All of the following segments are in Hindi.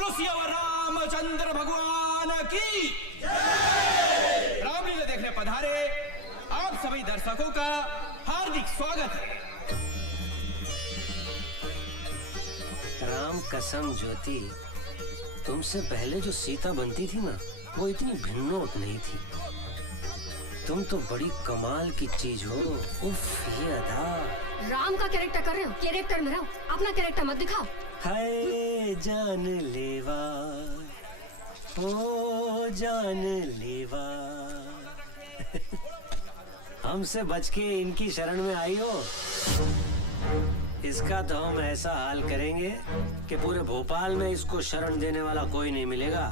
बोलो सियावर रामचंद्र भगवान की रामलीला देखने पधारे आप सभी दर्शकों का हार्दिक स्वागत है। राम कसम ज्योति, तुमसे पहले जो सीता बनती थी ना, वो इतनी भिन्नोट नहीं थी। तुम तो बड़ी कमाल की चीज हो। उफ, ये अदा। राम का कैरेक्टर कर रहे हो, कैरेक्टर में रहो, अपना कैरेक्टर मत दिखाओ। हाय जान लेवा, ओ जान लेवा। हमसे बच के इनकी शरण में आई हो। इसका तो हम ऐसा हाल करेंगे कि पूरे भोपाल में इसको शरण देने वाला कोई नहीं मिलेगा।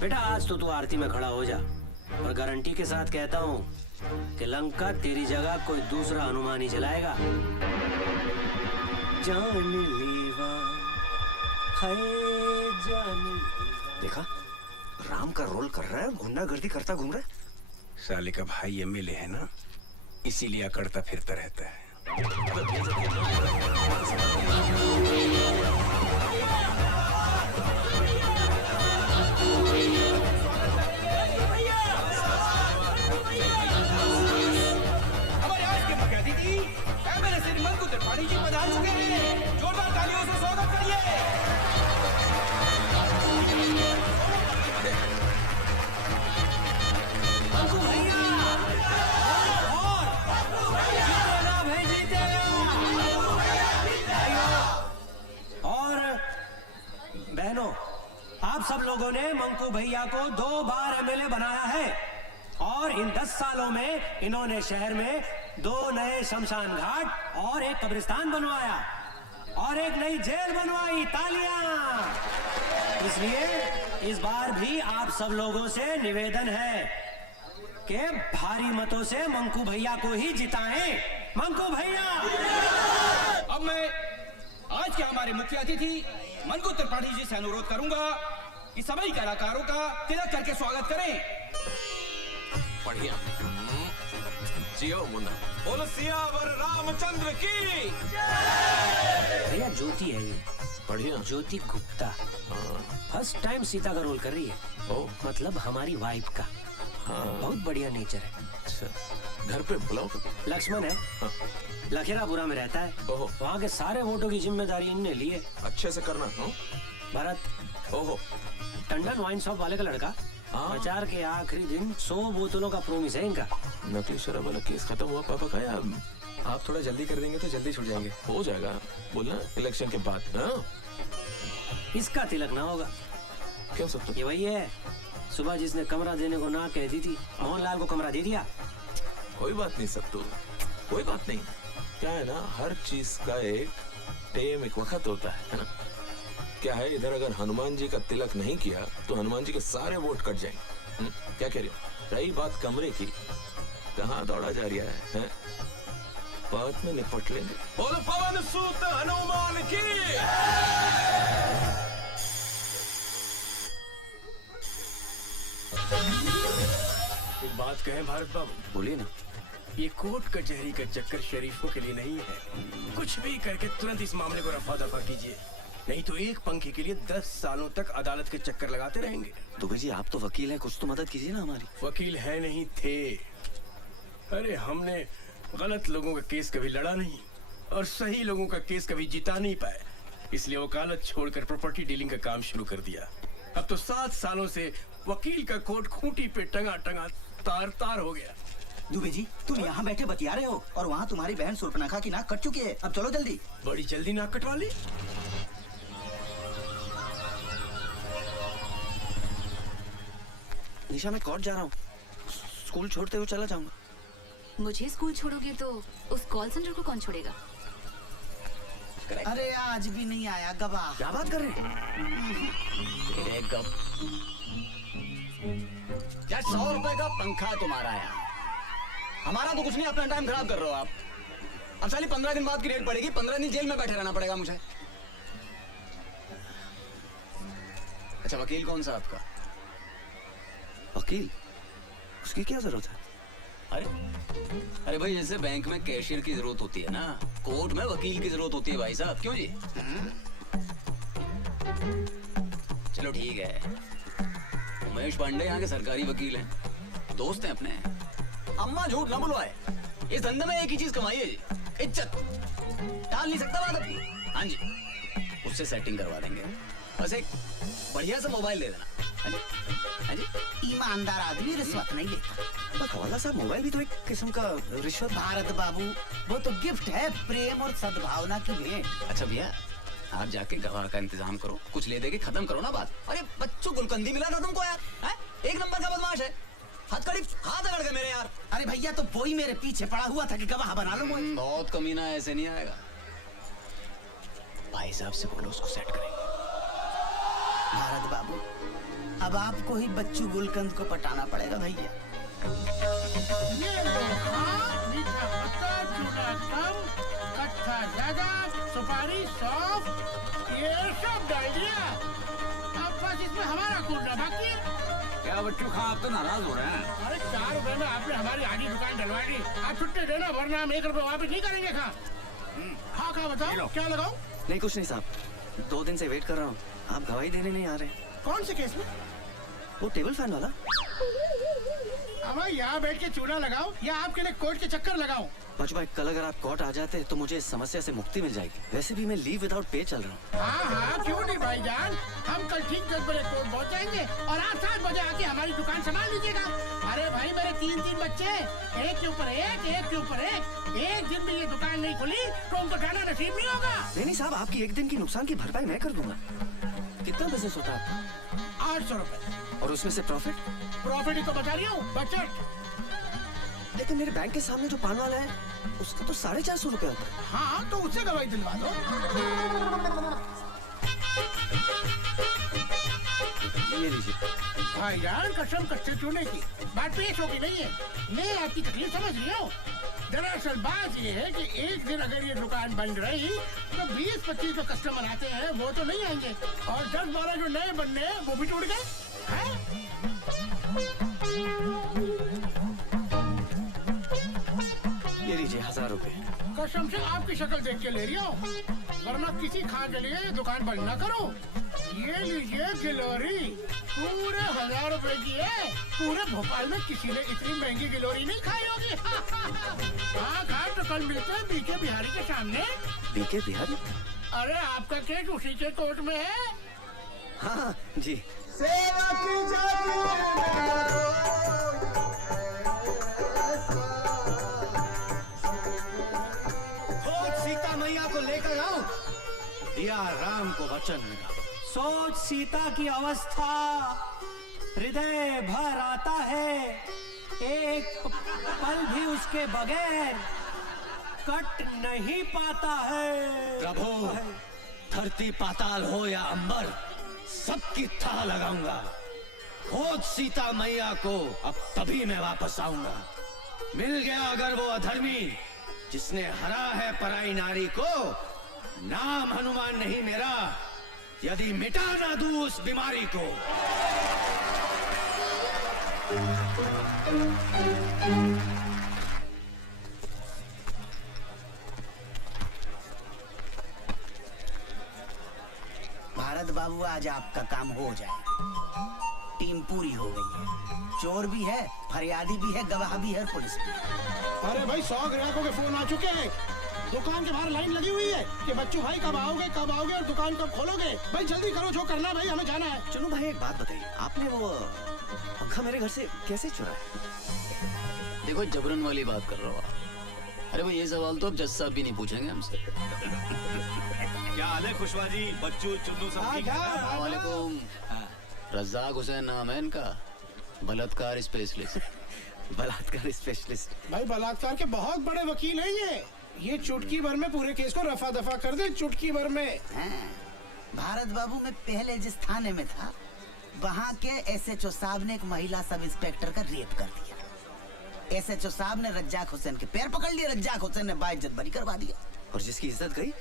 बेटा आज तो तू आरती में खड़ा हो जा, और गारंटी के साथ कहता हूँ कि लंका तेरी जगह कोई दूसरा हनुमान ही जलाएगा। जान लेवा, हाय जान लेवा। देखा, राम का रोल कर रहा है, गुंडागर्दी करता घूम रहा है। साले का भाई एमएलए है ना, इसीलिए अकड़ता फिरता रहता है। हमारे आज के मुख्य अतिथि एमएलए श्री मंकू त्रिपाठी जी पधार चुके हैं। जोरदार तालियों से स्वागत करिए। मंकू भैया और बहनों, आप सब लोगों ने मंकू भैया को 2 बार एमएलए बनाया है, और इन 10 सालों में इन्होंने शहर में 2 नए शमशान घाट और एक कब्रिस्तान बनवाया और एक नई जेल बनवाई। तालियां! इसलिए इस बार भी आप सब लोगों से निवेदन है कि भारी मतों से मंकू भैया को ही जिताएं। मंकू भैया! अब मैं आज के हमारे मुख्य अतिथि मंकू त्रिपाठी जी से अनुरोध करूंगा कि सभी कलाकारों का तिलक करके स्वागत करें। बढ़िया। जियो मुन्ना। बोलो सियावर रामचंद्र की। भैया ज्योति है ये, बढ़िया। ज्योति गुप्ता फर्स्ट टाइम सीता का रोल कर रही है। ओ, मतलब हमारी वाइफ का। बहुत बढ़िया नेचर है। अच्छा, घर पे बुलाओ। लक्ष्मण है, लखेरापुरा में रहता है। ओहो। वहाँ के सारे वोटों की जिम्मेदारी इनने ली है। अच्छे से करना। भरत। ओहो। टंडन वाइन शॉप वाले का लड़का। प्रचार के आखिरी दिन 100 बोतलों का प्रोमिस है इनका। नकली शराब वाला केस खत्म हुआ पापा का? या आप थोड़ा जल्दी कर देंगे तो जल्दी छूट जाएंगे। हो जाएगा, बोलना इलेक्शन के बाद। इसका तिलक ना होगा। क्यों सब? ये वही है, सुबह जिसने कमरा देने को ना कह दी थी, मोहनलाल को कमरा दे दिया। कोई बात नहीं सत्तू, कोई बात नहीं। क्या है ना, हर चीज का एक टाइम, एक वक्त होता है ना। क्या है, इधर अगर हनुमान जी का तिलक नहीं किया तो हनुमान जी के सारे वोट कट जाएंगे। क्या कह रहे हो? रही बात कमरे की, कहाँ दौड़ा जा रहा है? बात में निपट लेंगे। बोलो पवन सूत हनुमान की। एक बात कहें भारत बाबू? बोलिए ना। ये कोर्ट कचहरी का चक्कर शरीफों के लिए नहीं है। कुछ भी करके तुरंत इस मामले को रफा दफा कीजिए, नहीं तो एक पंखे के लिए 10 सालों तक अदालत के चक्कर लगाते रहेंगे। दुबे जी, आप तो वकील हैं, कुछ तो मदद कीजिए ना हमारी। वकील है नहीं थे। अरे हमने गलत लोगों का केस कभी लड़ा नहीं, और सही लोगों का केस कभी जिता नहीं पाए, इसलिए वकालत छोड़कर प्रॉपर्टी डीलिंग का काम शुरू कर दिया। अब तो 7 सालों से वकील का कोट खूंटी पे टंगा टंगा तार तार हो गया। दुबे जी, तुम यहाँ बैठे बतिया रहे हो और वहाँ तुम्हारी बहन सुर्पनखा की नाक कट चुकी है। अब चलो जल्दी। बड़ी जल्दी नाक कटवा ली। निशा, मैं कोर्ट जा रहा हूँ, स्कूल छोड़ते हुए चला जाऊंगा। मुझे स्कूल छोड़ोगे तो उस कॉल सेंटर को कौन छोड़ेगा? अरे आज भी नहीं आया गवा। क्या बात कर रहे हैं? यार 100 रुपए का पंखा है तुम्हारा यार, हमारा तो कुछ नहीं। अपना टाइम खराब कर रहे हो आप। अब साली 15 दिन बाद की डेट पड़ेगी, 15 दिन जेल में बैठे रहना पड़ेगा मुझे। अच्छा, वकील कौन सा आपका? वकील? उसकी क्या जरूरत है? अरे भाई, जैसे बैंक में कैशियर की जरूरत होती है ना, कोर्ट में वकील की जरूरत होती है भाई साहब। क्यों जी? चलो ठीक है, उमेश पांडे यहाँ के सरकारी वकील हैं, दोस्त हैं अपने। अम्मा झूठ ना बुलवाए, इस धंधे में एक ही चीज कमाई है जी, इज्जत। टाल नहीं सकता बात अपनी। हाँ जी, उससे सेटिंग करवा देंगे, बस एक बढ़िया सा मोबाइल दे देना। हाँ जी, हाँ जी। ईमानदार आदमी रिश्वत नहीं लेता। पर हवाला साहब, मोबाइल भी तो एक किस्म का रिश्वत। भारत बाबू, वो तो गिफ्ट है, प्रेम और सद्भावना की भेंट। अच्छा भैया, आप जाके गवाह का इंतजाम करो, कुछ ले दे के खत्म करो ना बात। अरे बच्चों, गुलकंदी मिला था तुमको यार, है? एक नंबर का बदमाश है, हथकड़ी हाथ अगड़ गए मेरे यार। अरे भैया, तो वही मेरे पीछे पड़ा हुआ था कि गवाह बना लो मुझे। बहुत कमीना है, ऐसे नहीं आएगा। भाई साहब से बोलो, उसको सेट करेंगे। भारत बाबू, अब आपको ही बच्चू गुलकंद को पटाना पड़ेगा भैया। ये देखो, मीठा पत्ता, चूड़ा कम, कट्ठा ज्यादा, सुपारी सौंफ, ये सब डाल दिया। अब बस इसमें हमारा कूदना बाकी है। क्या बच्चों खा, आप तो नाराज हो रहे हैं। अरे 4 रुपए में आपने हमारी आधी दुकान डलवा दी, आप छुट्टी देना, वरना हम 1 रुपए वापस नहीं करेंगे। खा बताओ क्या लगाओ। नहीं, कुछ नहीं साहब, 2 दिन से वेट कर रहा हूँ, आप गवाही देने नहीं आ रहे। कौन से केस में? वो टेबल फैन वाला। अब यहाँ बैठ के चूड़ा लगाओ या आपके लिए कोर्ट के चक्कर लगाओ। बच भाई, कल अगर आप कोर्ट आ जाते तो मुझे इस समस्या से मुक्ति मिल जाएगी। वैसे भी मैं लीव विदाउट पे चल रहा हूँ। हाँ, क्यों नहीं भाईजान, हम कल ठीक 10 बजे कोर्ट पहुँच जाएंगे और आप 7 बजे आके हमारी दुकान संभाल लीजिएगा। अरे भाई, मेरे 3 बच्चे, एक के ऊपर एक के ऊपर एक दिन भी ये दुकान नहीं खुली तो उनको खाना नसीब नहीं होगा। नहीं साहब, आपकी एक दिन की नुकसान की भरपाई मैं कर दूंगा। कितना बिजनेस होता है आपका? 800 रुपए। और उसमें से प्रॉफिट? प्रॉफिट ही तो बता रही हूँ, बचत। लेकिन मेरे बैंक के सामने जो पान वाला है, उसका तो 450 रुपए होता है। हाँ, तो उससे गवाही दिलवा दो। ये लीजिए। भाईजान, कसम कच्चे चूने की बात पेश होगी नहीं है, मैं आपकी तकलीफ समझ रही हूँ। दरअसल बात ये है कि एक दिन अगर ये दुकान बंद रही तो 20-25 जो कस्टमर आते हैं वो तो नहीं आएंगे, और 10-12 जो नए बनने हैं वो भी टूट गए। ये लीजिए 1000 रुपए। कसम से आपकी शक्ल देख के ले रही हूँ, वरना किसी खा के लिए ये दुकान बंद ना करो। ये लीजिए गिलोरी, पूरे 1000 रुपए की है। पूरे भोपाल में किसी ने इतनी महंगी गिलोरी नहीं खाई होगी। हाँ खा, तो कल मिलते हैं बीके बिहारी के सामने। बीके बिहारी? अरे आपका केस उसी के कोर्ट में है। हाँ जी। सेवा की जाती सीता मैया को लेकर आओ, दिया राम को वचन मिला। सोच सीता की अवस्था, हृदय भर आता है, एक पल भी उसके बगैर कट नहीं पाता है। प्रभु, धरती पाताल हो या अंबर, सबकी थाह लगाऊंगा। खोज सीता मैया को, अब तभी मैं वापस आऊंगा। मिल गया अगर वो अधर्मी जिसने हरा है पराई नारी को, नाम हनुमान नहीं मेरा, यदि मिटा ना दूं उस बीमारी को। भारत बाबू, आज आपका काम हो जाए। टीम पूरी हो गई है, चोर भी है, फरियादी भी है, गवाह भी है, पुलिस भी है। अरे भाई, 100 ग्राहकों के फोन आ चुके हैं। दुकान के बाहर लाइन लगी हुई है कि बच्चू भाई कब आओगे और दुकान कब खोलोगे। भाई जल्दी करो, जो करना है भाई, हमें जाना है। चलो भाई, एक बात बताइए, आपने वो पंखा मेरे घर से कैसे चुराया? देखो, जबरन वाली बात कर रहे हो आप। अरे भाई, ये सवाल तो अब जज साहब भी नहीं पूछेंगे हमसे। क्या हाल है खुशवा जी, बच्चू चुन्नू सब ठीक है? वालेकुम। रज़ाक हुसैन नाम है इनका, बलात्कार स्पेशलिस्ट। बलात्कार स्पेशलिस्ट? भाई, बलात्कार के बहुत बड़े वकील हैं ये चुटकी भर में पूरे केस को रफा दफा कर दे, चुटकी भर में। भारत बाबू, मैं पहले जिस थाने में था, वहाँ के SHO साहब ने एक महिला सब इंस्पेक्टर का रेप कर दिया। SHO साहब ने रज्जाक हुसैन के पैर पकड़ लिए, रज्जाक हुसैन ने बाइज्जत बरी करवा दिया। और जिसकी इज्जत गई,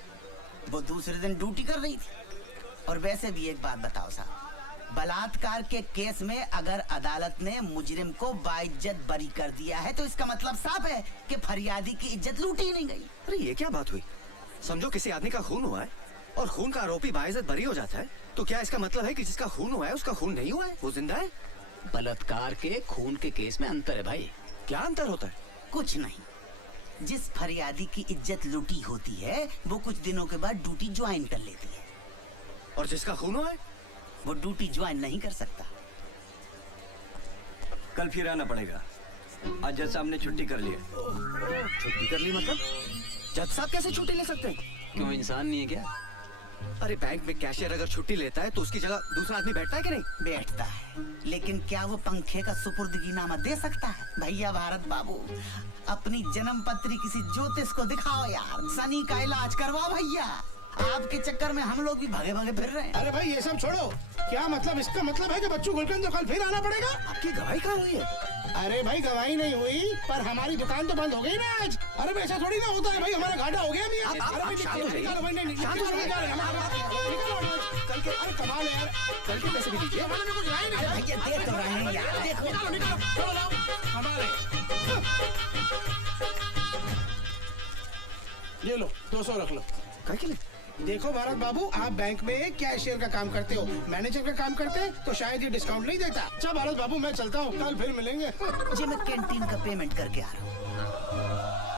वो दूसरे दिन ड्यूटी कर रही थी। और वैसे भी एक बात बताओ साहब, बलात्कार के केस में अगर अदालत ने मुजरिम को बाइज्जत बरी कर दिया है तो इसका मतलब साफ है कि फरियादी की इज्जत लूटी ही नहीं गई। अरे ये क्या बात हुई? समझो किसी आदमी का खून हुआ है, और खून का आरोपी बाइज्जत बरी हो जाता है, तो क्या इसका मतलब है कि जिसका खून हुआ है उसका खून नहीं हुआ है, वो जिंदा है? बलात्कार के खून के केस में अंतर है भाई। क्या अंतर होता है? कुछ नहीं। जिस फरियादी की इज्जत लूटी होती है वो कुछ दिनों के बाद ड्यूटी ज्वाइन कर लेती है, और जिसका खून हुआ है वो ड्यूटी ज्वाइन नहीं कर सकता। कल फिर आना पड़ेगा। आज जज साहब ने छुट्टी कर ली है। छुट्टी कर ली मतलब? जज साहब कैसे छुट्टी ले सकते हैं? क्यों, इंसान नहीं है क्या? अरे बैंक में कैशियर अगर छुट्टी लेता है तो उसकी जगह दूसरा आदमी बैठता है कि नहीं? बैठता है, लेकिन क्या वो पंखे का सुपुर्दगीनामा दे सकता है? भैया भारत बाबू, अपनी जन्म पत्री किसी ज्योतिष को दिखाओ यार, शनि का इलाज करवाओ भैया। आपके चक्कर में हम लोग भी भागे भागे फिर रहे हैं। अरे भाई ये सब छोड़ो, क्या मतलब? इसका मतलब है कि बच्चू गुलकंद तो कल फिर आना पड़ेगा। आपकी गवाही कहाँ हुई है? अरे भाई गवाही नहीं हुई, पर हमारी दुकान तो बंद हो गई ना आज। अरे भाई ऐसा थोड़ी ना होता है भाई, हमारा घाटा हो गया भी। आप शांत हो जाइए। कल के, अरे कमाल है यार, कल के पैसे भी दीजिए। हमारे में कुछ रहा ही नहीं। भैया दे तो रहे हैं यार, देखो। निकालो, चलो लाओ, हमारे ये लो 200 रख लो। क्या के लिए? देखो भारत बाबू, आप बैंक में कैशियर का काम करते हो, मैनेजर का काम करते तो शायद ये डिस्काउंट नहीं देता। अच्छा भारत बाबू मैं चलता हूँ, कल फिर मिलेंगे। जी मैं कैंटीन का पेमेंट करके आ रहा हूँ।